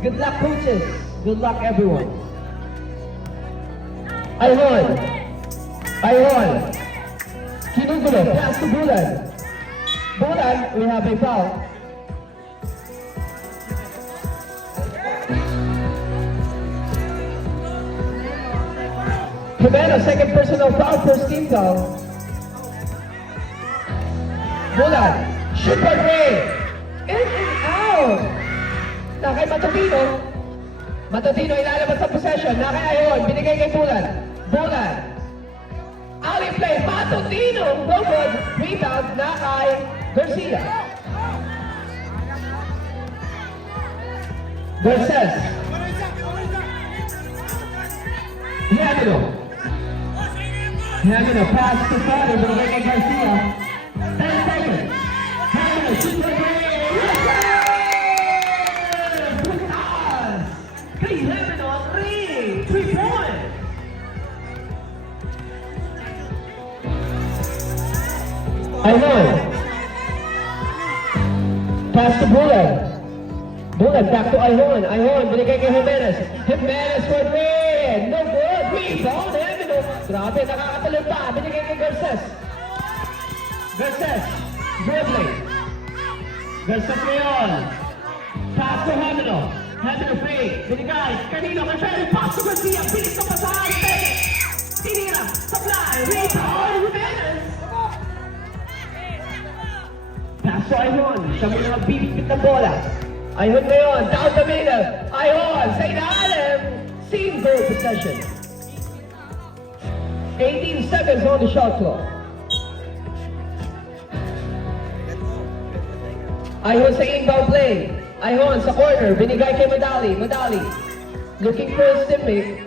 Good luck, coaches. Good luck, everyone. Ayhon. Kinugulo. Pass to Bulan. Bulan, we have a foul. Jimeno, second personal foul, first team foul. Bulan. Shoot for three. In and out. Nakay Matutino. Matutino ilalabas sa possession. Nakay Ayhon. Binigay kay Bulan. Bulan. Alley play. Matutino. No good. Rebound. Nakay Garcia. Garces. Hagano. Pass to Fari. Binigay kay Garcia. 10 seconds. Hagano. Shoot for three. Ayhon. Pass to Bulan. Bulan back to Ayhon. Ayhon, binigay kay Jimenez. Jimenez for three. No good. Rebound. Hagano. Grabe, nakakatalon pa. Binigay kay Garces. Garces. Dribbling. Garces ngayon. Pass to Hagano. Hagano free. Binigay. Kanino. Kanino. Pass to Garcia. Bilis na pasahan. Tinira. Supply. Rebound. Jimenez. Pass to Ayhon. Siya mo mga bibigit ng bola. Ayhon ngayon. Down the middle. Ayhon. Sa ilalim. Same goal possession. 18 seconds on the shot clock. Ayhon sa inbound play. Ayhon sa corner. Binigay kay Madali. Madali. Looking for his teammate.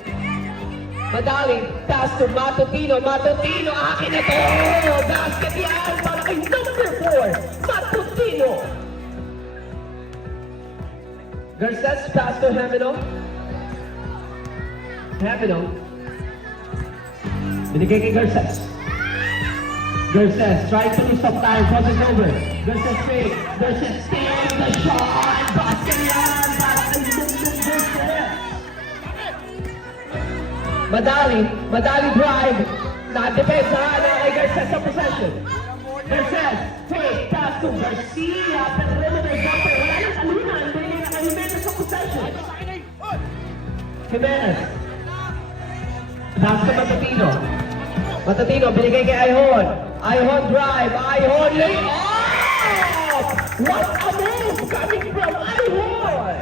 Madali. Pass to Matutino. Matutino. Akin na to. Basket yan. Para kay number 4. Matutino. Garces. Pass to Hagano. Hagano. Binigay kay Garces. Garces. Try to lose some time. Cross it over. Garces fake. Garces steal the shot. Basket yan. Para kay number 4. Madali drive. Nakadepensa na kay Garces sa possession. Garces, fake, pass to Garcia. Perimeter jumper. Wala yung alunan. Binigay na kay Jimenez sa possession. Jimenez. Pass to Matutino. Matutino, binigay kay Ayhon. Ayhon drive. Ayhon lay off! What a move coming from Ayhon!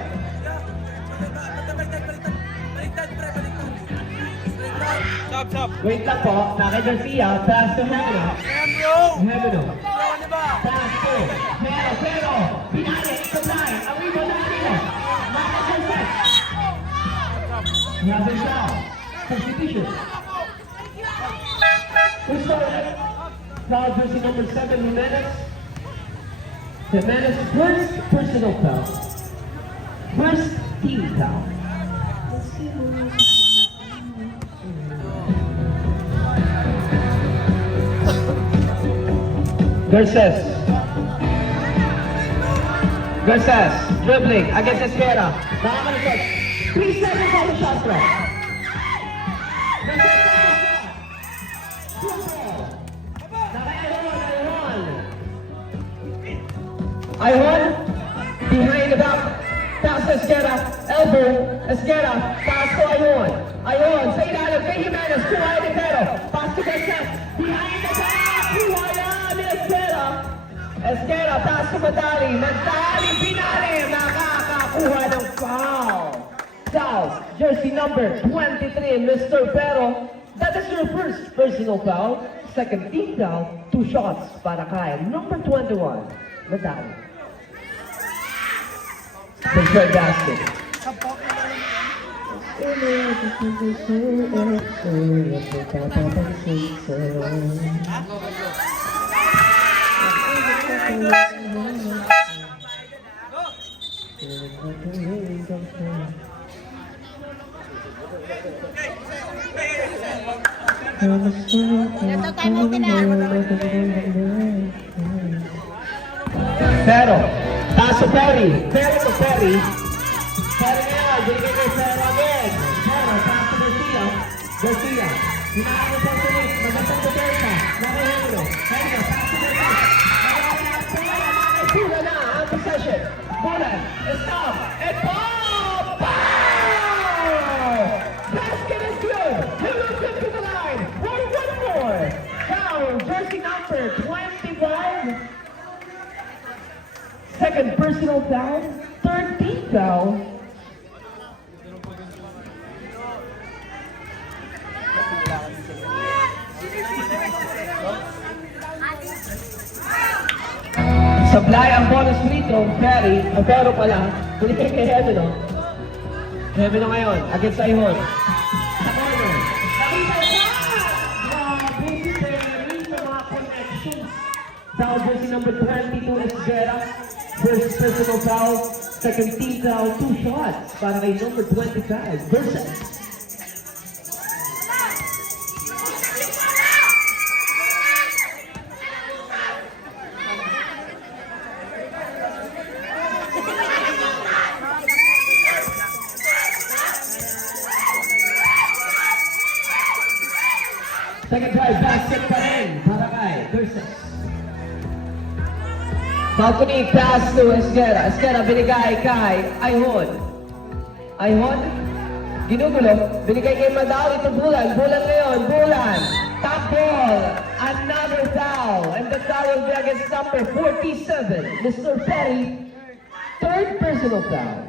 Wait lang po, nakay Garcia, pass to Hagano. Hagano. Pass to Pero, pinali, supply, ang rebound na kanina. Nakay Garces. Another foul. Substitution. Who started? Foul jersey number 7, Jimenez. Jimenez, first personal foul. First team foul. Garces. Garces, dribbling against Esquera. Nakakalusot. 3 seconds on the shot clock. Ayhon, behind the back. Pass to Esquera. Elbow. Esquera. Pass to Ayhon. Ayhon, sa ilalim kay Jimenez. Kuha ni Pero. Pass to Garces. Behind the back. Kuha ni Esquera. Esquera, pass to Madali. Madali, pinali. Nakakakuha ng foul. Foul, jersey number 23, Mr. Pero. That is your first personal foul. Second team foul, 2 shots para kay number 21, Madali. The third basket. Pero, taas to Perry. Perry to Perry. Perry binigay kay Pero again. Pero, pass to Garcia. Garcia. Hinaano sa sulit. Magandang depensa. Naki Henry. Henry, pass to Garcia. Pula na ang possession. Pula. Stop. And ball! Pow! Basket is good. He moves up to the line. One more. Foul. Jersey number 25. Second personal foul. 13th foul. Supply ang bonus free throw, Ferry, pero pala, binigay kay Hemino. Hemino ngayon, against Ayhon. Sa corner. Nakita siya! Grabe si Ferry sa mga connections. Foul jersey number 22 is Vera. First personal foul, second team foul, 2 shots para kay number 25, Versa. Second try, basket pa rin para kay Versa. Balcony pass to Esquera. Esquera binigay kay Ayhon. Ayhon, ginugulo. Binigay kay Madao. Ito Bulan. Bulan ngayon. Bulan. Top ball. Another foul. And the foul will be against number 47, Mr. Perry. Third personal foul.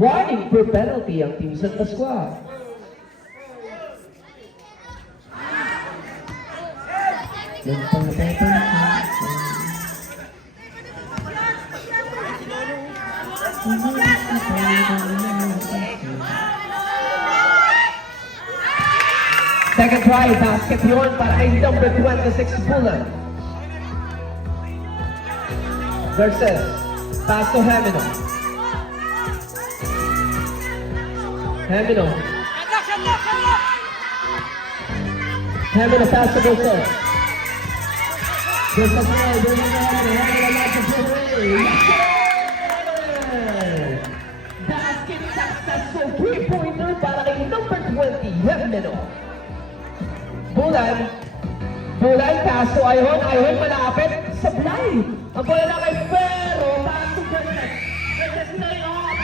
Warning for penalty ang Team San Pascual. Second try, basket yun para kay number 26, Bulan. Versus, pass to Hemino. Hemino. Hemino pass to Versus. Versus now, Hemino like a free. Basket successful 3-pointer para kay number 20, Hemino. Bulan. Bulan, pass to Ayhon. Ayhon malapit. Supply. Ang bola na kay Pero. Pass to Verses. Verses na yung off.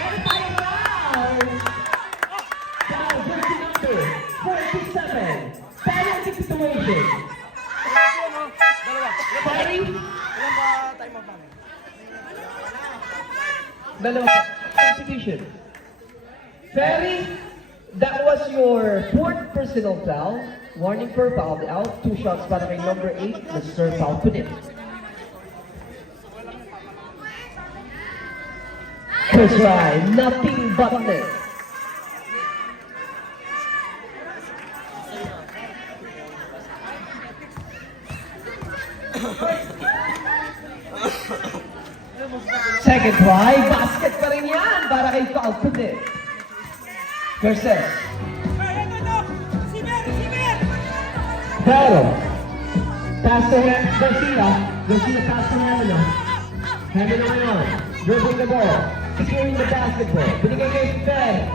Meron tayong round. Foul, jersey number 47. Penalty situation. Ferry. Dalawa. Substitution. Ferry. That was your fourth personal foul. Warning for foul out. 2 shots para kay number 8, Mr. Paul Punit. First try, nothing but net. Second try, basket pa rin yan para kay Paul Punit. Versus. Pero, pass to Garcia. Garcia pass to Hemino. Hemino ngayon. Dribbling the ball. Securing the basketball. Binigay kay Fer.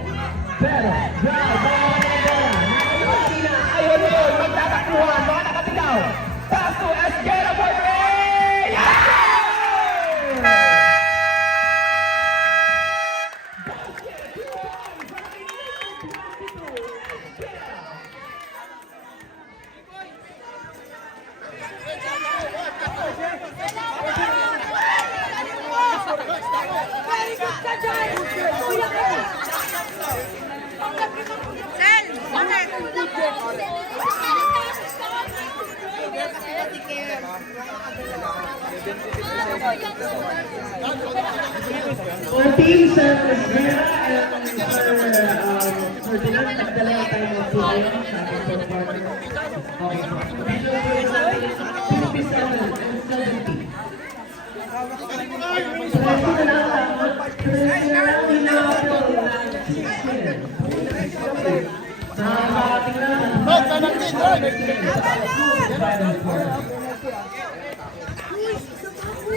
Pero, drive. Bawa ka ng bola. Nakakasina. Ayun na yun. Magtatakbuhan. Baka nakatigaw. Pass to Esquera for three. For Team San Esquera and Ferdinand, nagdala tayo ng player sa ating partner. Okay. Visual for example, 57 and 70. So, ito na lang ang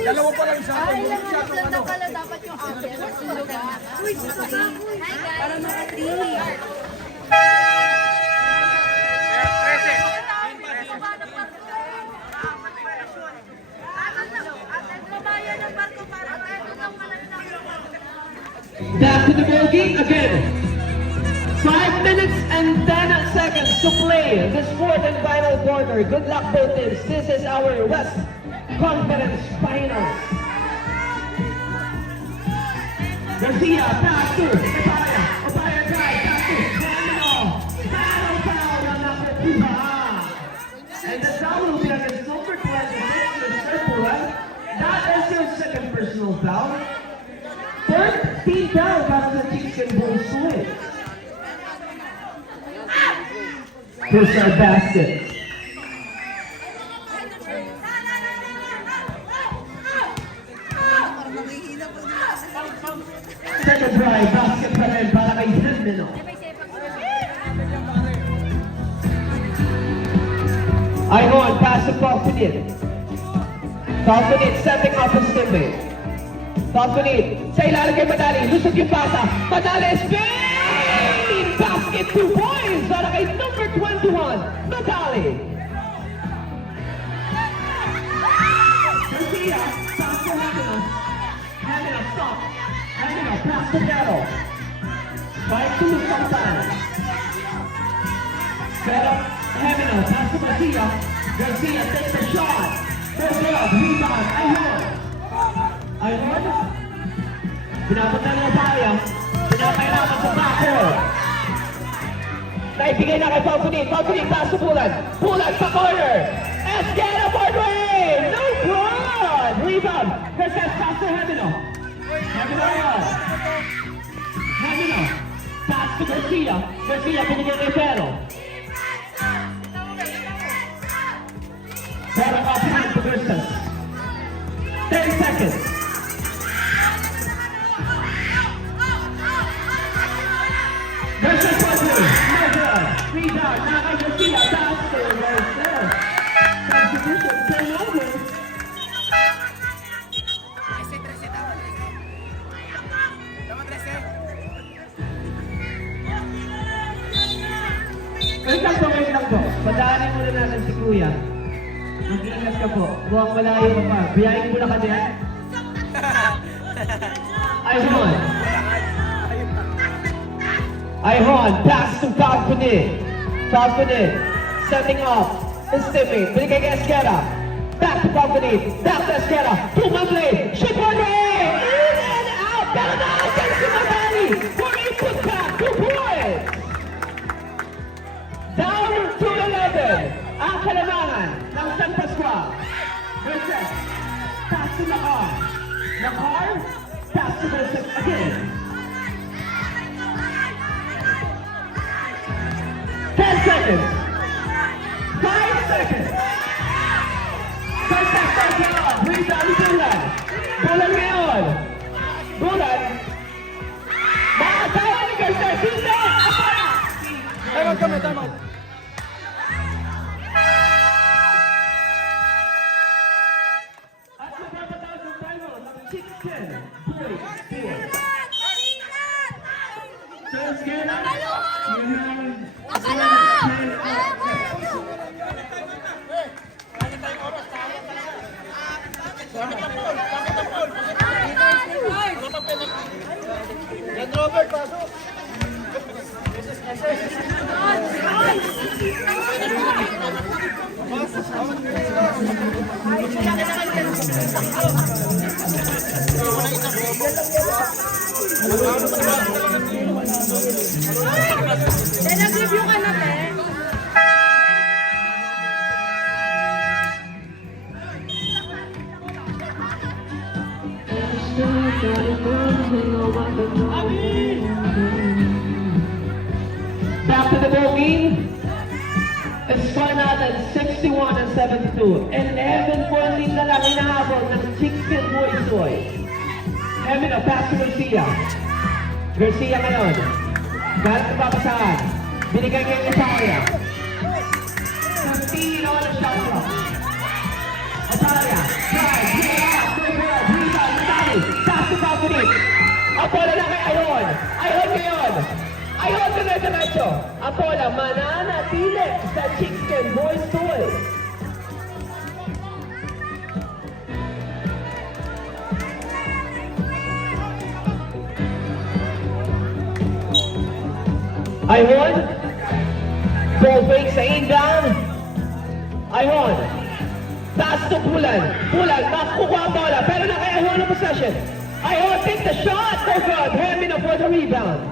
Dalawa pa lang sa akin. Ay, lang pala dapat yung akin. Para makatili. Back to the bogey again. 5 minutes and 10 seconds to play this fourth and final quarter. Good luck both teams. This is our West Conference Finals. Garcia, pass to Opaya. Opaya drive, pass to Camino. Battle foul on number 2. And the foul will be against number 26, Mr. Pulan. That is your second personal foul. Third team foul para sa Chicken Bulls win. Push our basket. Second drive, basket pa rin para kay Hilmino. Ayun, pass to Falconit. Falconit setting up his teammate. Falconit, sa ilalim kay Madali, lusog yung pasa. Madali, spin! Basket, 2 points para kay number 21, Madali. Garcia, pass to Hamina. Hamina, stop. Hamina, pass to Nero. Try to lose some time. Pero, Hamina, pass to Garcia. Garcia takes the shot. Goes up, rebound, Ayun. Ayun. Pinapunta ng Opaya. Pinapahirapan sa backcourt. Naibigay na kay Falconit. Falconit, pass to Pulan. Pulan sa corner. Esquera for three. No good. Rebound. Versus pass to Hamino. Hamino yun. Hamino. Pass to Garcia. Garcia, binigyan kay Pero. Pero off hand to Versus. 10 seconds. Versus for three. No good. Rebound. Now kay Garcia. Pass to Versus. Substitution. Turnover. Wait lang po. Padaanin muna natin si Kuya. Mag-ingat ka po. Buwang malayo ka pa. Biyahin mo na ka din. Ayun. Ayun. Pass to Falconit. Falconit. Setting up. His teammate. Binigay kay Esquera. Back to Falconit. Back to Esquera. Two-man play. Shoot for three. In and out. Pero na against si Madali. For a putback. 2 points. Down to 11. Ang kalamangan ng San Pascual. Versus. Pass to Nakar. Nakar. Pass to Versus again. 10 seconds. 5 seconds. First half, first half. Rebound ni Bulan. Bulan ngayon. Bulan. Makakawa ni Garcia. Hindi. Apara. Time out kami, time out. At sa pagkatapos ng final ng 6-10 boys score. First game na. Yan Robert, pasok. Nag-review ka na, te. Back to the ball game. Score natin 61 and 72. 11 point lead na lang inahabol ng Chicken Boys Boy. Emino, pass to Garcia. Garcia ngayon. Galit na papasahan. Binigay kay Opaya. 15 on the shot clock. Opaya. Drive. Rebound. Rebound. Madali. Pass to Falconit. Apola na kay Ayhon. Ayhon ngayon. Ayhon dire-diretso. Apola, mananatili sa Chicken Boys Toys. Ayhon. Ball fake sa inbound. Ayhon. Taas to Bulan. Bulan, makukuha ang bola. Pero na kay Ayhon ang possession. Ayhon, take the shot. No good. Hemino for the rebound.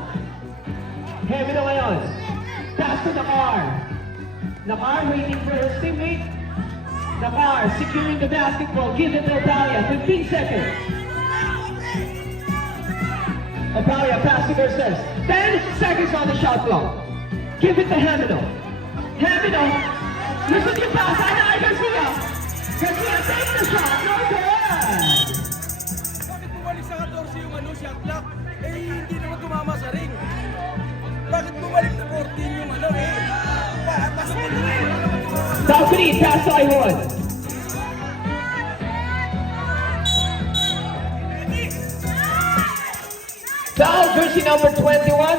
Hemino ngayon. Pass to Nakar. Nakar waiting for his teammate. Nakar securing the basketball. Gives it to Opalia. 15 seconds. Opalia pass to Garces. 10 seconds on the shot clock. Give it to Hemino. Hemino. Listen to your pass. Ana Garcia. Garcia takes the shot. No good. Bakit bumalik sa 14 yung shot clock? Eh, hindi naman tumama sa ring. Bakit bumalik sa 14 yung Pasok mo na Balcony, pass to Ayhon. Foul, jersey number 21.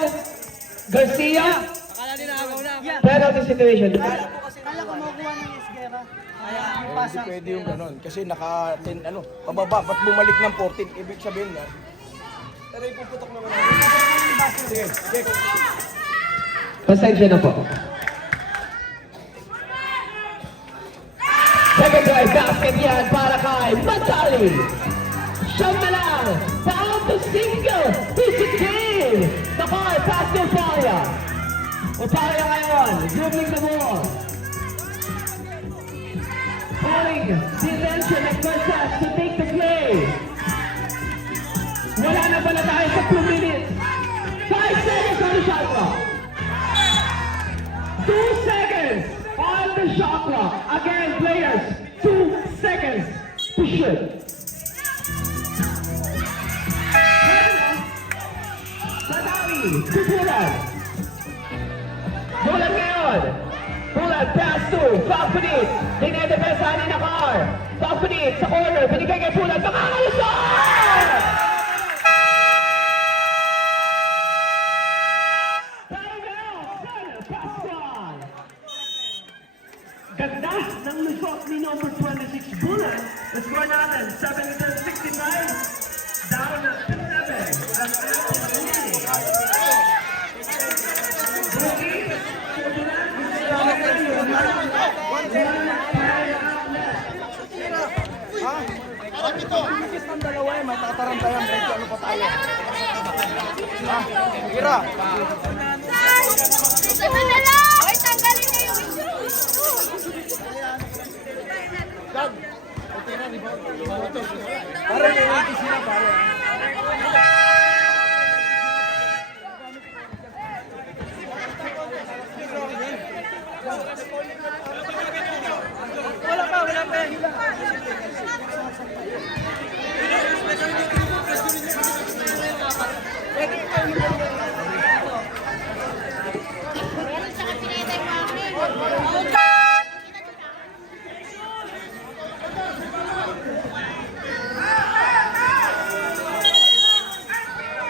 Garcia. Akala din nakagaw na. Penalty situation. Kala ko makuha ng Esguera. Kaya ang pasa. Hindi pwede yung ganon. Kasi pababa. Ba't bumalik ng 14? Ibig sabihin na. Pero ipuputok naman natin. Sige, sige. Pasensya na po. Second drive basket yan para kay Matali. Siyam na lang. Foul to single. Visit game. Nakar, pass to Opalia. Opalia ngayon. Dribbling the ball. Calling the attention of Garces to take the play. Wala na pala tayo sa 2 minutes. 5 seconds on the shot clock. 2 seconds on the shot clock. Again, players, 2 seconds to shoot. Matali, to Bulan. Bulan ngayon. Bulan, pass to Falconit. Dinedepensa ni Nakar. Falconit sa corner. Binigay kay Bulan. Makakalusot! Ganda ng lusot ni number 26 Bulan. The score natin, 7-65. Down to 7. Ang Ikis ng dalawa eh, matatarantayan medyo ano pa tayo. Kira. Sabi na lang! Oy, tanggalin niyo yung Pare, may waiting sila pare. Wala pa. Meron siya kasi pinitay mo akin.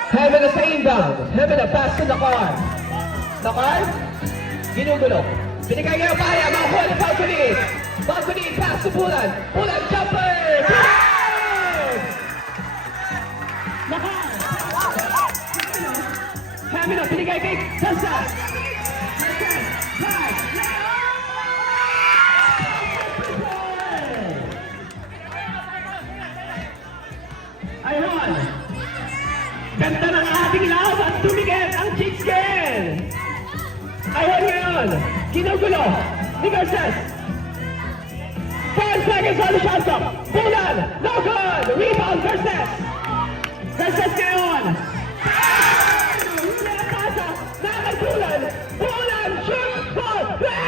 Heaven sa inbound. Heaven pass to Nakar. Nakar, ginugulo. Binigay niya ang kaya. Makakuha ni Falconit. Falconit, pass to Bulan. Bulan, jumper! Bulan! Nakar! Heaven binigay kay Tessa. Ayun! Ganda ng ating laban! Tumigil ang Chicken! Ayun ngayon! Ginugulo ni Garces! 10 seconds on the shot clock! Bulan! No good! Rebound Garces! Garces ngayon! Huli ang pasa! Nakay Bulan! Bulan! Shoot! Ball! Hey!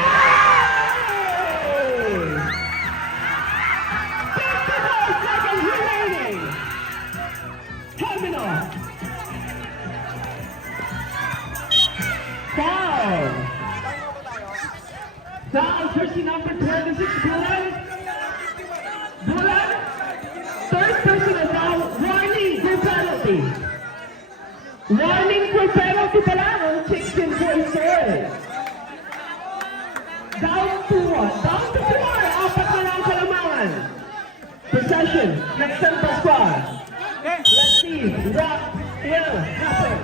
54 seconds remaining! Terminal! Foul! Foul, jersey number 26, Bulan. Bulan, third personal foul, warning, no penalty. Warning for penalty pa lang ang Chicken Boys Boys. Down to what? Down to 4. Apat na lang sa lamangan. Possession. Next San Pascual. Let's see what will happen.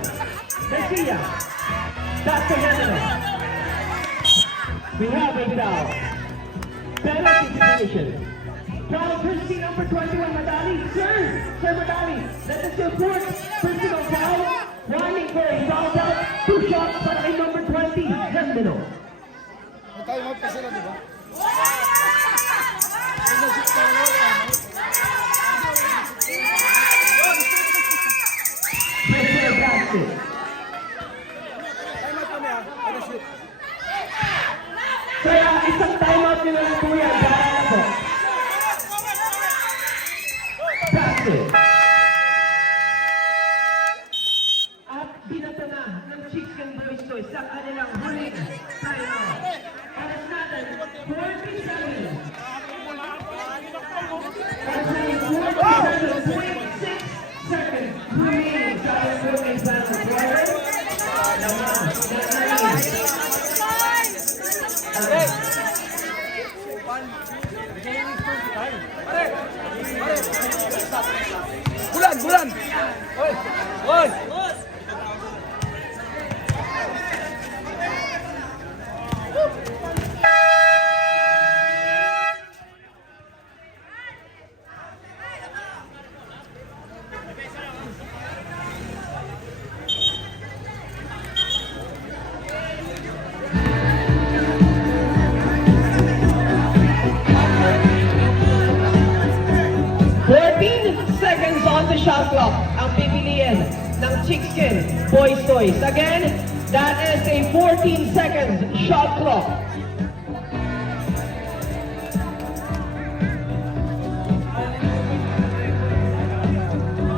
Garcia. That's the handle. We have a foul. Penalty situation. Foul jersey number 21, Madali. Sir Madali. That is your fourth personal foul. Warning for a foul out. 2 shots para kay number 20, Hendino. Time out pa sila, di ba? Personal basket. Time out kami ha. Ano shoot? Kaya isang timeout nila lang po yan. Dahil po. Basket. At binato na ng Chicken Boys Toys sa kanilang huling timeout. Alas natin, 47. At 47.6 seconds remaining sa ating final quarter. Bulan! Oy! 14 seconds on the shot clock ang pipiliin ng Chicken Boys Toys. Again, that is a 14 seconds shot clock.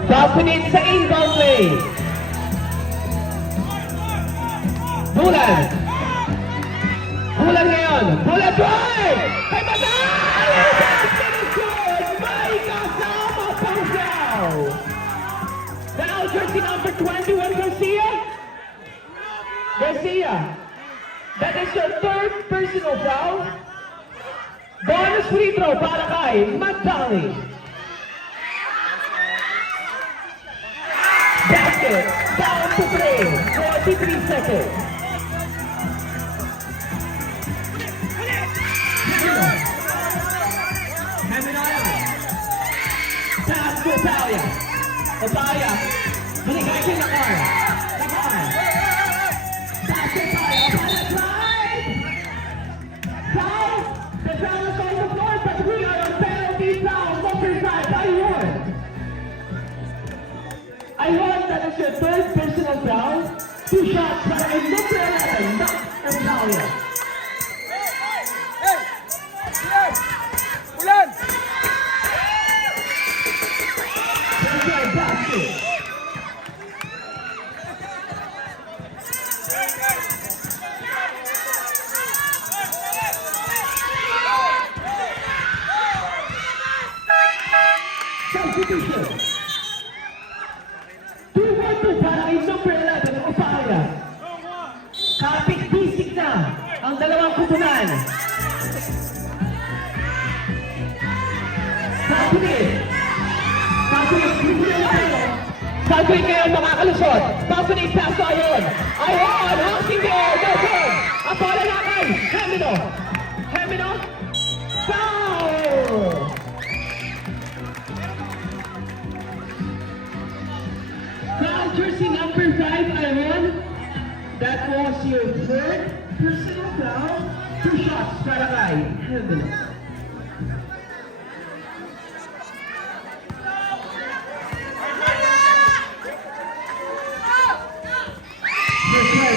Balconit sa inbound play. Bulan. Bulan ngayon. Bulan drive! Kay Madali! Basket is good! May kasama pang foul! Foul jersey number 21, Garcia. Garcia. That is your third personal foul. Bonus free throw para kay Madali. Basket. Down to 3. 43 seconds. Pass to Otalia. Otalia. Maligay kay Nakar. Nakar. Pass to Otalia. Otalia drive. Foul. The foul is on the floor, but we are on penalty foul. Number 5. Ayun, that is your third personal foul. 2 shots para kay number 11, Nak Otalia. Bulan! Basket. Substitution. 2-1-2 para kay number 11, Otalia. Kapit-bisik na ang dalawang kupunan. Balconit kayo makakalusot. Balconit pass to Ayon. Ayon, housing there. No good. Ang bola na kay Hemino. Hemino. Foul! Foul jersey number 5, Ayon. That was your third personal foul. 2 shots para kay Hemino.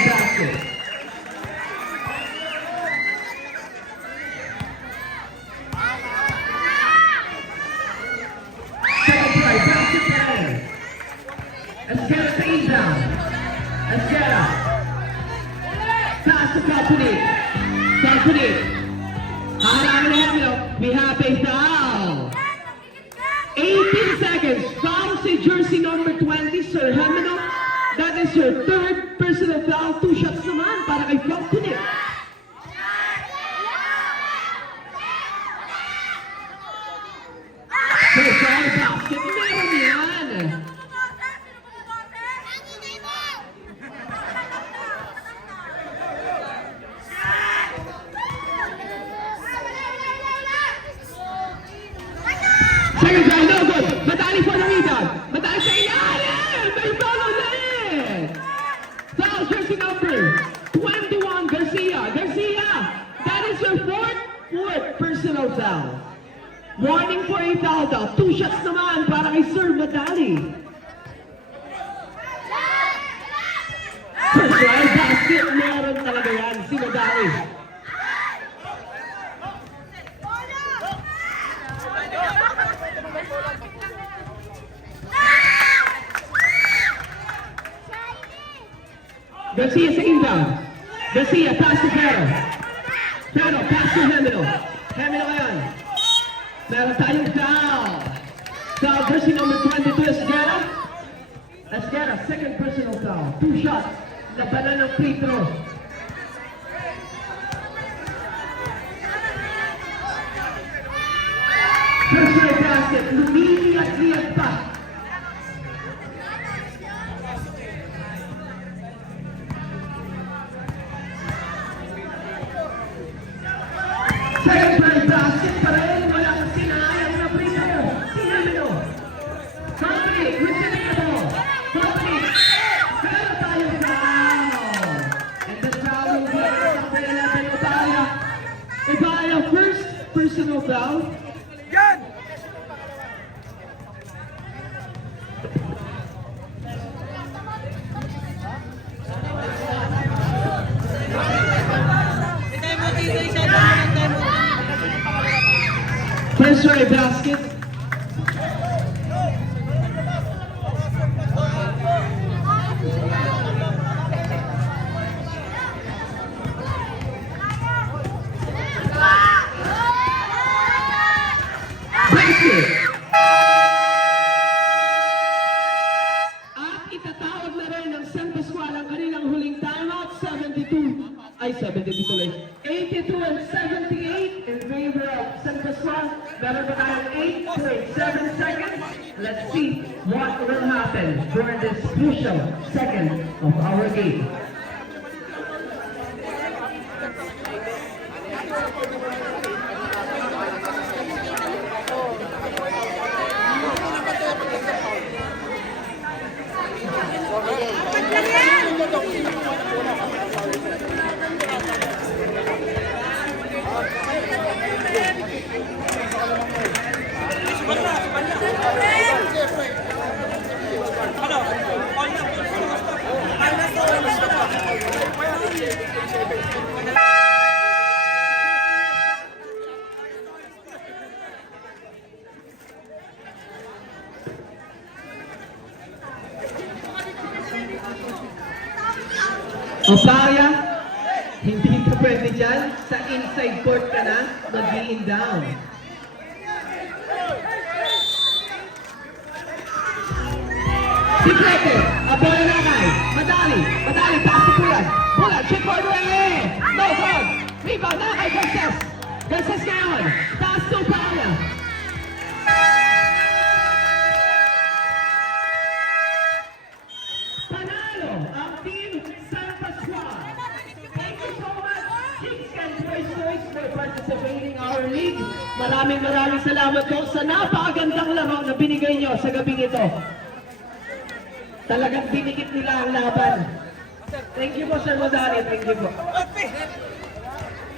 Basket. Second try, basket play. Esquera sa inbound. Esquera. Pass to Balconit. Balconit. Haharapin na Hemino. We have a foul. 18 seconds. Foul si jersey number 20, Sir Hemino. That is is your third personal foul. 2 shots naman para kay Frank Cunit. Personal basket. Meron yan. Second try, no good. Matali for the rebound. Matali sa ilalim. May follow na eh. Foul jersey number 21, Garcia. Garcia, that is your fourth personal foul. Warning for a foul daw. 2 shots naman para kay Sir Matali. Personal basket. Meron talaga yan si Matali. Garcia sa inbound. Garcia, pass to Pero. Pero, pass to Hemino. Hemino ngayon. Meron tayong foul. Foul jersey number 22, Esguera. Esguera, second personal foul. 2 shots. Labanan ng free throw. Personal basket. Lumiliat-liat pa. Second personal basket pa rin. Wala kang sinayang na free throw. Sinamino. Company, receivable. Company. Pero tayo foul. And the foul will be number 11, Ibaya. Ibaya, first personal foul. Yan! First try basket. Basket. At itatawag na rin ng San Pascual ang kanilang huling timeout. 72 tuloy. 82 and 78 in favor of San Pascual. Meron pa tayong 8.7 seconds. Let's see what will happen during this crucial second of our game. Opaya, hindi ka pwede dyan. Sa inside court ka na, mag-in down. Siklete, abola na kay. Madali, pass to Bulan. Bulan, shoot for Duele. No good. Rebound na kay Garces. Garces ngayon, pass to Opaya. Panalo ang team San Pascual. Thank you so much, Chicks and Boys for participating in our league. Maraming salamat po sa napakagandang laro na binigay nyo sa gabing ito. Talagang dinikit nila ang laban. Thank you po, Sir Modari. Thank you po.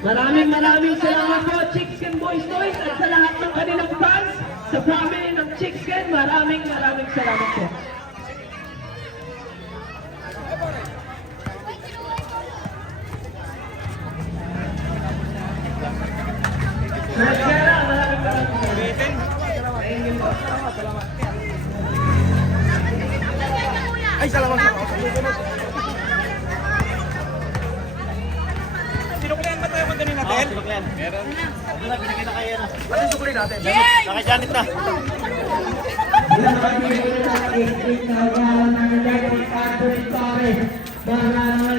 Maraming salamat po, Chicks and Boys Toys, at sa lahat ng kanilang fans, sa family ng Chicks and maraming salamat po. Ay, salamat po. Sinuklihan ba tayo kung natin? Oo, sinuklihan. Meron. Ito na, pinakita kayo na. Ano sinuklihan natin? Nakajanit na. Lahat ng mga